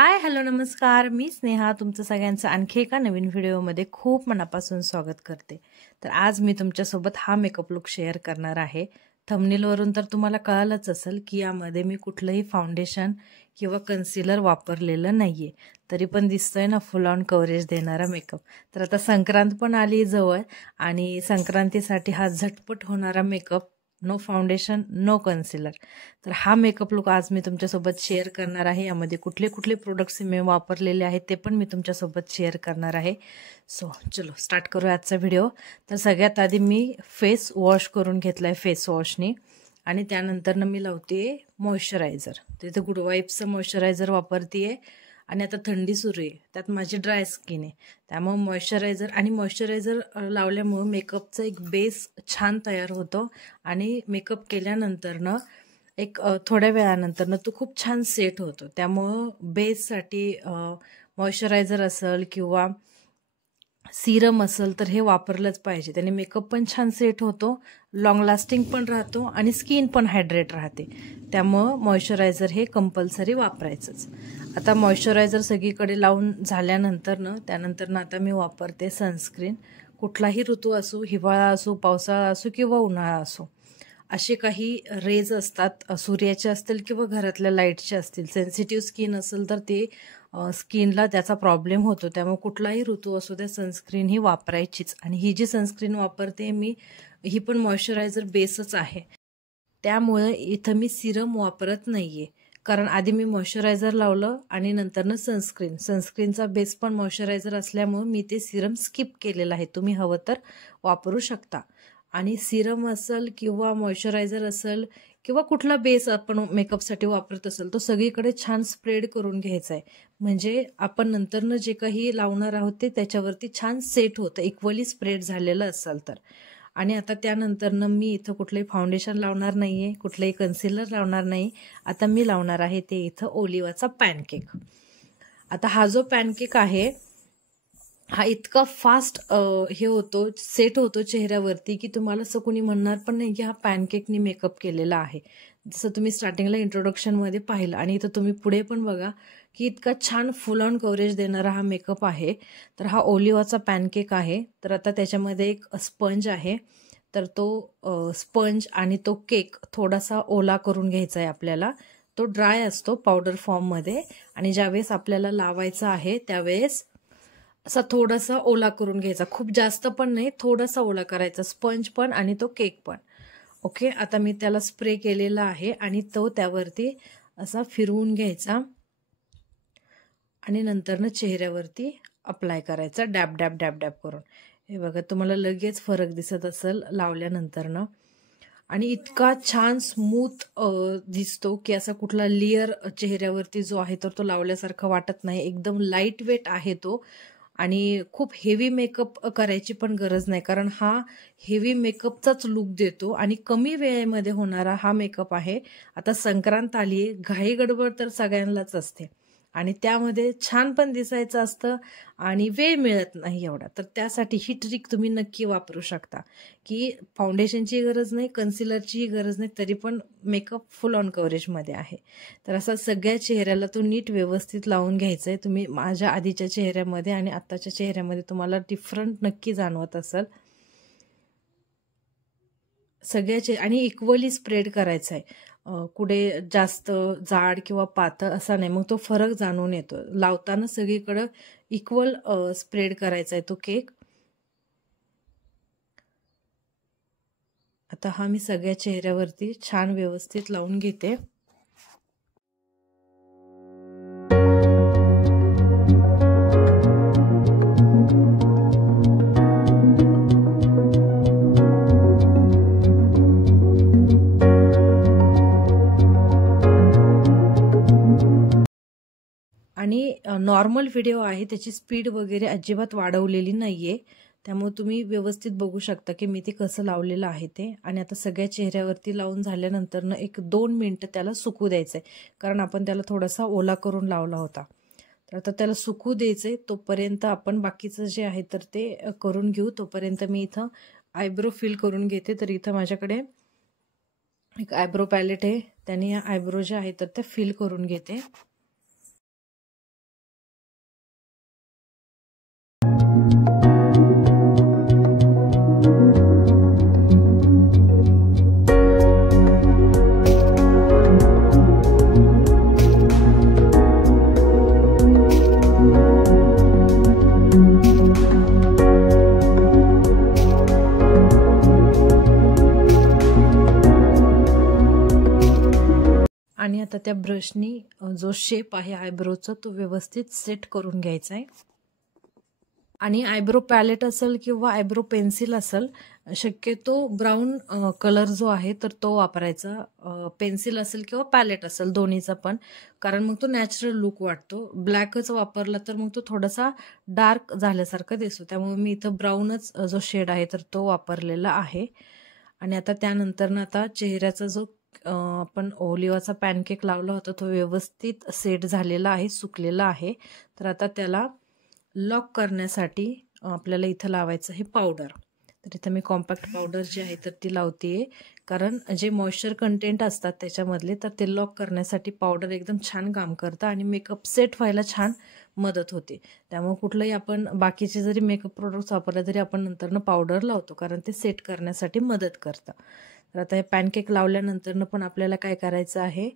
हाय, hello, नमस्कार. मी स्नेहा तुमचं सगळ्यांचं आणखी एका नवीन व्हिडिओमध्ये खूप मनापासून स्वागत करते. तर आज मी तुमच्यासोबत हा मेकअप लुक शेअर करणार आहे. थंबनेलवरून तर तुम्हाला कळालंच असेल की यामध्ये मी कुठलंही फाउंडेशन किंवा कन्सिलर वापरलेलं नाहीये. तरी पण दिसतोय ना फुल ऑन कव्हरेज देणारा मेकअप. तर आता संक्रांत पण आली जवळ आणि संक्रांतीसाठी हा झटपट होणारा makeup, no foundation no concealer. तर हा मेकअप लुक आज मी तुमच्यासोबत शेअर करणार आहे. यामध्ये कुठले कुठले प्रोडक्ट्स मी वापरलेले आहेत ते पण मी तुमच्यासोबत शेअर करणार आहे. सो चलो स्टार्ट करूया आजचा व्हिडिओ. तर सगळ्यात आधी मी फेस वॉश करून घेतला आहे फेस वॉशनी आणि त्यानंतर मी लावते मॉइश्चरायझर. तिथे गुड वाईब्सचं मॉइश्चरायझर वापरते आणि आता थंडी सुरू आहे, त्यात माझी ड्राय स्किन आहे, त्यामुळे मॉइश्चरायझर लावल्यामुळे मेकअपचा एक बेस छान तयार होतो आणि मेकअप केल्यानंतर एक थोड्या वेळानंतर तो खूप छान सेट होतो. त्यामुळं बेससाठी मॉइश्चरायझर असेल किंवा सिरम असेल तर हे वापरलंच पाहिजे. त्याने मेकअप पण छान सेट होतो, लॉंग लास्टिंग पण राहतो आणि स्किन पण हायड्रेट राहते. त्यामुळं मॉइश्चरायझर हे कंपल्सरी वापरायचंच. आता मॉइश्चरायझर सगळीकडे लावून झाल्यानंतर त्यानंतर आता मी वापरते सनस्क्रीन. कुठलाही ऋतू असो, हिवाळा असो, पावसाळा असो किंवा उन्हाळा असो, असे काही रेज असतात, सूर्याचे असतील किंवा घरातल्या लाईटचे असतील. सेन्सिटिव्ह स्किन असेल तर ते स्किनला त्याचा प्रॉब्लेम होतो. त्यामुळे कुठलाही ऋतू असो त्या सनस्क्रीन ही वापरायचीच. आणि ही जी सनस्क्रीन वापरते मी, ही पण मॉइश्चरायझर बेसच आहे. त्यामुळे इथं मी सिरम वापरत नाहीये, कारण आधी मी मॉइश्चरायझर लावलं आणि नंतरनं सनस्क्रीनचा बेस पण मॉइश्चरायझर असल्यामुळे मी ते सिरम स्किप केलेलं आहे. तुम्ही हवं तर वापरू शकता. आणि सिरम असेल किंवा मॉइश्चरायझर असेल किंवा कुठला बेस आपण मेकअपसाठी वापरत असेल तो सगळीकडे छान स्प्रेड करून घ्यायचा आहे. म्हणजे आपण नंतरनं जे काही लावणार आहोत ते त्याच्यावरती छान सेट होतं, इक्वली स्प्रेड झालेलं असेल तर. आणि आता त्यानंतरनं मी इथं कुठलंही फाउंडेशन लावणार नाहीये, कुठलंही कन्सिलर लावणार नाही. आता मी लावणार आहे ते इथं ओलिवाचा पॅनकेक. आता हा जो पॅनकेक आहे हा इतका फास्ट हे होतो, सेट होतो चेहऱ्यावरती की तुम्हाला असं कोणी म्हणणार पण नाही की हा पॅनकेकनी मेकअप केलेला आहे. जसं तुम्ही स्टार्टिंगला इंट्रोडक्शनमध्ये पाहिलं आणि इथं तुम्ही पुढे पण बघा की इतका छान फुल ऑन कव्हरेज देणारा हा मेकअप आहे. तर हा ओलिवाचा पॅनकेक आहे. तर आता त्याच्यामध्ये एक स्पंज आहे. तर तो स्पंज आणि तो केक थोडासा ओला करून घ्यायचा आहे आपल्याला. तो ड्राय असतो पावडर फॉर्ममध्ये आणि ज्यावेळेस आपल्याला लावायचा आहे त्यावेळेस असा थोडासा ओला करून घ्यायचा. खूप जास्त पण नाही, थोडासा ओला करायचा, स्पंज पण आणि तो केक पण. ओके, आता मी त्याला स्प्रे केलेला आहे आणि तो त्यावरती असा फिरवून घ्यायचा आणि नंतरनं चेहऱ्यावरती अप्लाय करायचा, डॅब डॅब डॅब डॅब करून. हे बघा, तुम्हाला लगेच फरक दिसत असेल लावल्यानंतरनं. आणि इतका छान स्मूथ दिसतो की असा कुठला लेअर चेहऱ्यावरती जो आहे तर तो लावल्यासारखं वाटत नाही. एकदम लाईट वेट आहे तो आणि खूप हेवी मेकअप करायची पण गरज नाही, कारण हा हेवी मेकअपचाच लुक देतो आणि कमी वेळेमध्ये होणारा हा मेकअप आहे. आता संक्रांत आली आहे, घाई गडबड तर सगळ्यांनाच असते आणि त्यामध्ये छान पण दिसायचं असतं आणि वेळ मिळत नाही एवढा. तर त्यासाठी ही ट्रिक तुम्ही नक्की वापरू शकता की फाउंडेशनची गरज नाही, कन्सिलरचीही गरज नाही, तरी पण मेकअप फुल ऑन कव्हरेजमध्ये आहे. तर असा सगळ्या चेहऱ्याला तो नीट व्यवस्थित लावून घ्यायचा आहे. तुम्ही माझ्या आधीच्या चेहऱ्यामध्ये आणि आत्ताच्या चेहऱ्यामध्ये तुम्हाला डिफरंट नक्की जाणवत असेल. सगळ्याचे आणि इक्वली स्प्रेड करायचा आहे. कुठे जास्त जाड किंवा पातळ असा नाही, मग तो फरक जाणून येतो. लावताना सगळीकडं इक्वल स्प्रेड करायचा आहे तो केक. आता हा मी सगळ्या चेहऱ्यावरती छान व्यवस्थित लावून घेते. आणि नॉर्मल व्हिडिओ आहे, त्याची स्पीड वगैरे अजिबात वाढवलेली नाहीये. त्यामुळे तुम्ही व्यवस्थित बघू शकता की मी ते कसं लावलेलं आहे ते. आणि आता सगळ्या चेहऱ्यावरती लावून झाल्यानंतर 1-2 मिनिटं त्याला सुकू द्यायचंय, कारण आपण त्याला थोडासा ओला करून लावला होता. तर आता त्याला सुकू द्यायचंय. तोपर्यंत आपण बाकीचं जे आहे तर ते करून घेऊ. तोपर्यंत मी इथं आयब्रो फिल करून घेते. तर इथं माझ्याकडे एक आयब्रो पॅलेट आहे, त्याने आयब्रो जे आहे तर ते फिल करून घेते. आणि आता त्या ब्रशनी जो शेप आहे आयब्रोचा तो व्यवस्थित सेट करून घ्यायचा आहे. आणि आयब्रो पॅलेट असेल किंवा आयब्रो पेन्सिल असेल, शक्यतो ब्राऊन कलर जो आहे तर तो वापरायचा. पेन्सिल असेल किंवा पॅलेट असेल दोन्हीचा पण, कारण मग तो नॅचरल लुक वाटतो. ब्लॅकच वापरला तर मग तो थोडासा डार्क झाल्यासारखा दिसतो. त्यामुळे मी इथं ब्राऊनच जो शेड आहे तर तो वापरलेला आहे. आणि आता त्यानंतर आता चेहऱ्याचा जो आपण ओलिवाचा पॅनकेक लावला होता तो व्यवस्थित सेट झालेला आहे, सुकलेला आहे. तर आता त्याला लॉक करण्यासाठी आपल्याला इथं लावायचं आहे पावडर. तर इथं मी कॉम्पॅक्ट पावडर जी आहे तर ती लावते, कारण जे मॉइश्चर कंटेंट असतात त्याच्यामधले तर ते लॉक करण्यासाठी पावडर एकदम छान काम करतं आणि मेकअप सेट व्हायला छान मदत होते. त्यामुळे कुठलंही आपण बाकीचे जरी मेकअप प्रोडक्ट्स वापरले तरी आपण नंतरनं पावडर लावतो, कारण ते सेट करण्यासाठी मदत करतं. तर आता हे पॅनकेक लावल्यानंतरनं पण आपल्याला काय करायचं आहे,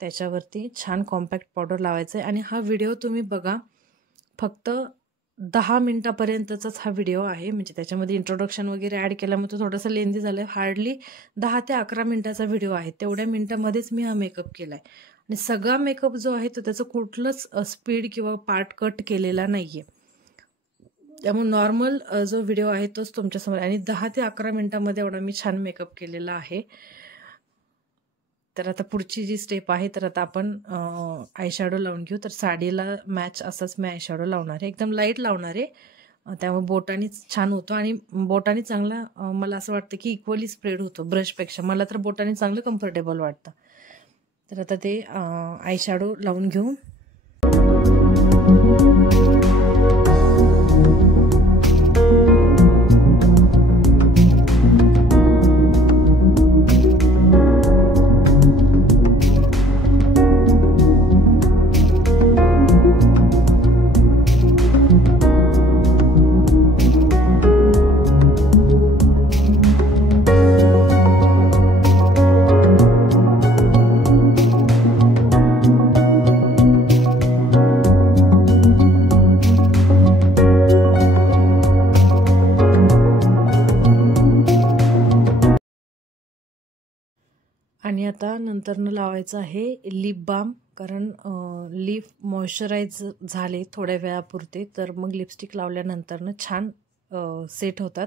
त्याच्यावरती छान कॉम्पॅक्ट पावडर लावायचं आहे. आणि हा व्हिडिओ तुम्ही बघा, फक्त 10 मिनिटापर्यंतचाच हा व्हिडिओ आहे. म्हणजे त्याच्यामध्ये इंट्रोडक्शन वगैरे ॲड केल्यामुळे तो थोडासा लेंदी झाला आहे. हार्डली 10 ते 11 मिनिटाचा व्हिडिओ आहे. तेवढ्या मिनिटामध्येच मी हा मेकअप केला आहे. आणि सगळा मेकअप जो आहे तो त्याचं कुठलंच स्पीड किंवा पार्ट कट केलेला नाही आहे. त्यामुळे नॉर्मल जो व्हिडिओ आहे तोच तुमच्यासमोर. आणि 10 ते 11 मिनिटामध्ये एवढा मी छान मेकअप केलेला आहे. तर आता पुढची जी स्टेप आहे, तर आता आपण आयशॅडो लावून घेऊ. तर साडीला मॅच असाच मी आयशॅडो लावणार आहे. एकदम लाईट लावणार आहे, त्यामुळे बोटानीच छान होतो. आणि बोटानी चांगला मला असं वाटतं की इक्वली स्प्रेड होतो ब्रशपेक्षा. मला तर बोटानी चांगलं कम्फर्टेबल वाटतं. तर आता ते आयशॅडो लावून घेऊ. आणि आता नंतरनं लावायचं आहे लिप बाम, कारण लिप मॉइश्चराईज झाले थोड्या वेळापुरते, तर मग लिपस्टिक लावल्यानंतरनं छान सेट होतात.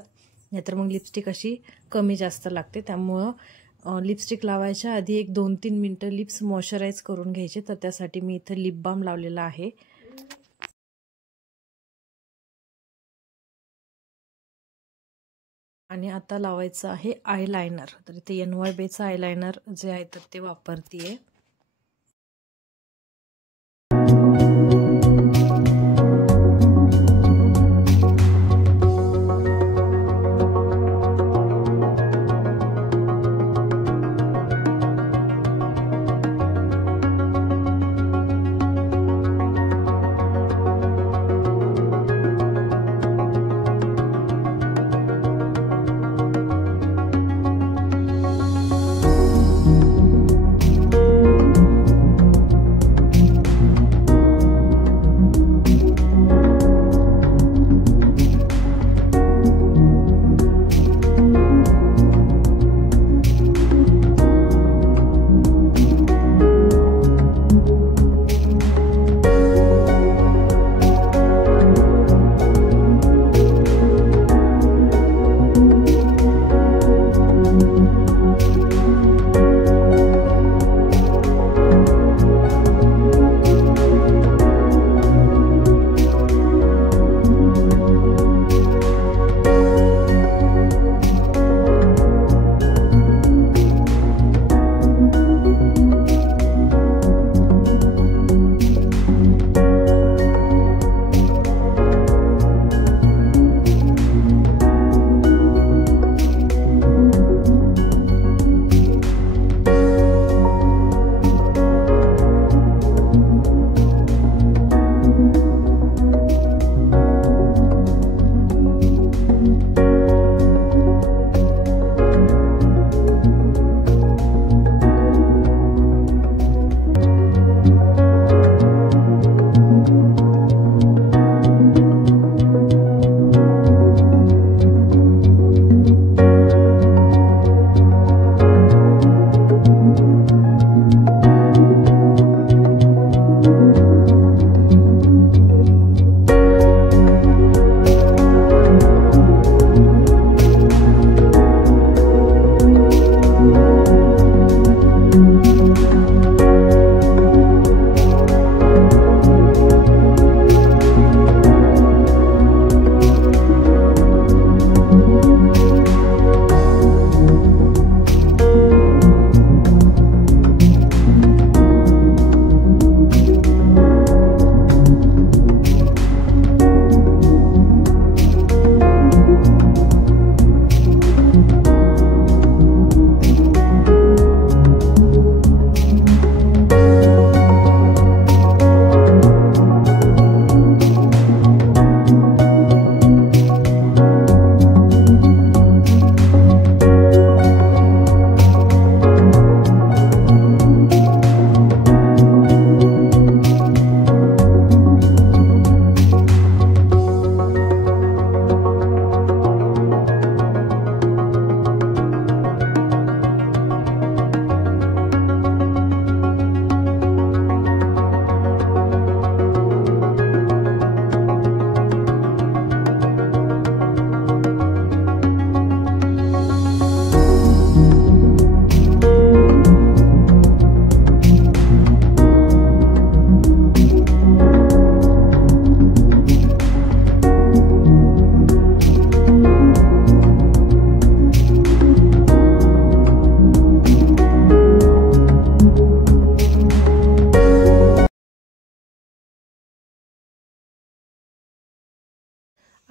नाहीतर मग लिपस्टिक अशी कमी जास्त लागते. त्यामुळं लिपस्टिक लावायच्या आधी 1-2-3 मिनटं लिप्स मॉइश्चराईज करून घ्यायचे. तर त्यासाठी मी इथं लिप बाम लावलेला आहे. आणि आता लावायचं आहे आयलायनर. तर इथे NYBचं आयलायनर जे आहे तर ते वापरते.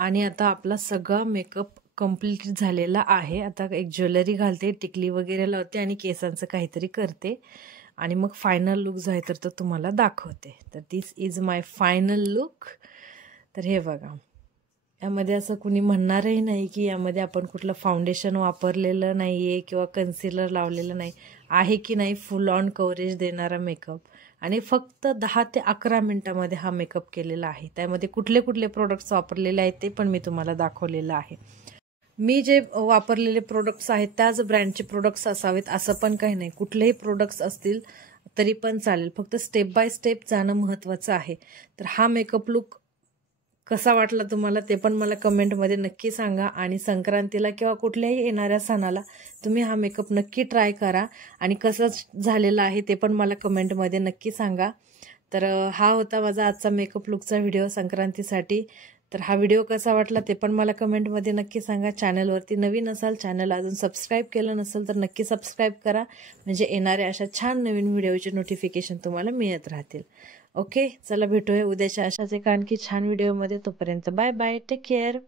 आणि आता आपला सगळा मेकअप कंप्लीट झालेला आहे. आता एक ज्वेलरी घालते, टिकली वगैरे लावते आणि केसांचं काहीतरी करते आणि मग फायनल लुक जो आहे तर तो तुम्हाला दाखवते. तर दिस इज माय फायनल लुक. तर हे बघा, यामध्ये असं कुणी म्हणणारही नाही की यामध्ये आपण कुठलं फाउंडेशन वापरलेलं नाही आहे किंवा कन्सिलर लावलेलं नाही आहे की नाही. फुल ऑन कव्हरेज देणारा मेकअप आणि फक्त 10 ते 11 मिनिटामध्ये हा मेकअप केलेला आहे. त्यामध्ये कुठले कुठले प्रोडक्ट्स वापरलेले आहेत ते पण मी तुम्हाला दाखवलेलं आहे. मी जे वापरलेले प्रोडक्ट्स आहेत त्याच ब्रँडचे प्रोडक्ट्स असावेत असं पण काही नाही. कुठलेही प्रोडक्ट्स असतील तरी पण चालेल, फक्त स्टेप बाय स्टेप जाणं महत्त्वाचं आहे. तर हा मेकअप लुक कसा वाटला तुम्हाला ते पण मला कमेंटमध्ये नक्की सांगा. आणि संक्रांतीला किंवा कुठल्याही येणाऱ्या सणाला तुम्ही हा मेकअप नक्की ट्राय करा आणि कसं झालेलं आहे ते पण मला कमेंटमध्ये नक्की सांगा. तर हा होता माझा आजचा मेकअप लुकचा व्हिडिओ संक्रांतीसाठी. तर हा व्हिडिओ कसा वाटला ते पण मला कमेंटमध्ये नक्की सांगा. चॅनलवरती नवीन असाल, चॅनल अजून सबस्क्राईब केलं नसेल तर नक्की सबस्क्राईब करा, म्हणजे येणाऱ्या अशा छान नवीन व्हिडिओचे नोटिफिकेशन तुम्हाला मिळत राहतील. ओके, चला भेटूया उद्याच्या अशाच एका आणखी छान व्हिडिओमध्ये. तोपर्यंत बाय बाय, टेक केअर.